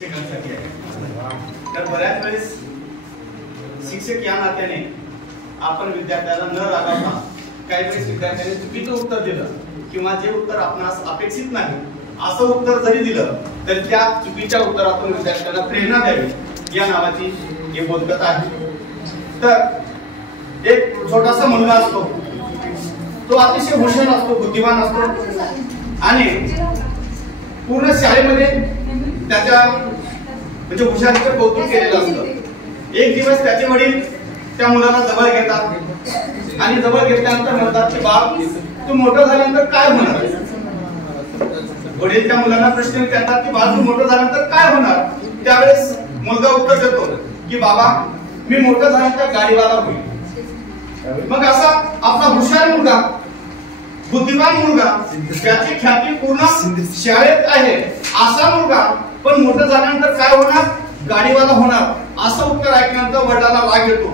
तर बऱ्याच वेळेस शिक्षक या नात्याने आपण विद्यार्थ्याला न रागावता काही वेळेस विद्यार्थ्याने चुकीचं उत्तर दिलं किंवा जे उत्तर आपणास अपेक्षित नाही असं उत्तर जरी दिलं तर त्या चुकीच्या उत्तरातून विद्यार्थ्यांना प्रेरणा द्यावी या नावाची ही बोधकथा आहे। तर एक छोटासा मुलगा असतो, तो अतिशय हुशार असतो, बुद्धिमान असतो आणि पूर्ण शाळेमध्ये त्याच्या म्हणजे हुशारीचं कौतुक केलेलं असतं। एक दिवस त्याचे वडील त्या मुलाला जवळ घेतात आणि जवळ घेतल्यानंतर म्हणतात की बाप तू मोठं झाल्यानंतर काय होणार। वडील त्या मुलाला प्रश्न विचारतात की बाप तू मोठं झाल्यानंतर काय होणार। त्यावेळेस मुलगा उत्तर देतो की बाबा मी मोठं झाल्यानंतर गाडीवाला होईल। मग असा आपला हुशार मुलगा, बुद्धिमान मुलगा, ज्याची ख्याती पूर्ण शाळेत आहे असा मुलगा पण मोठं झाल्यानंतर काय होणार, गाडीवाला होणार असं उत्तर ऐकल्यानंतर वडिलांना राग येतो।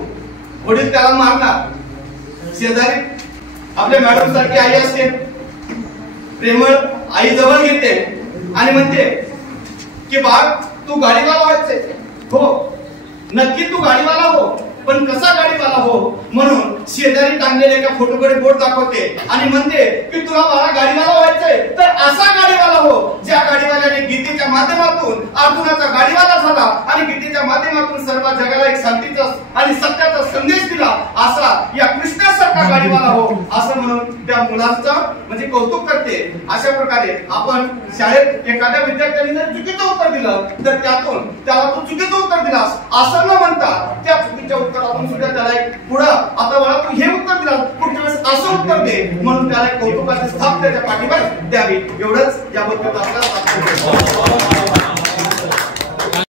वडील त्याला मारणार। शेजारी आपल्या मॅडम सारखी आई असते, प्रेमळ आई जवळ घेते आणि म्हणते की बाळ तू गाडीवाला व्हायचंय, हो नक्की तू गाडीवाला हो, पण कसा गाडीवाला हो। म्हणून शेजारी टांगलेल्या एका फोटोकडे बोट दाखवते आणि म्हणते की तुला मला गाडीवाला व्हायचंय तर असा गाडीवाला हो ज्या गाडीवाल्याने गीतेच्या माध्यमातून अर्जुनाचा गाडीवाला झाला आणि गीतेच्या माध्यमातून सर्व जगाला एक शांतीचा आणि सत्याचा संदेश दिला, असा या कृष्णासारखा गाडीवाला हो असं म्हणून त्या मुलांचा म्हणजे कौतुक करते। अशा प्रकारे आपण शाळेत एखाद्या विद्यार्थ्याने जर चुकीचं उत्तर दिलं तर त्यातून त्याला तू चुकीचं उत्तर दिलास असं न म्हणता त्या चुकीच्या उत्तरातून सुद्धा त्याला एक पुढं आता मला तू हे उत्तर दिलं पुढच्या वेळेस असं उत्तर दे म्हणून त्याला कौतुकाची स्थाप त्याच्या पाठीवर द्यावी। एवढंच याबद्दल आपल्याला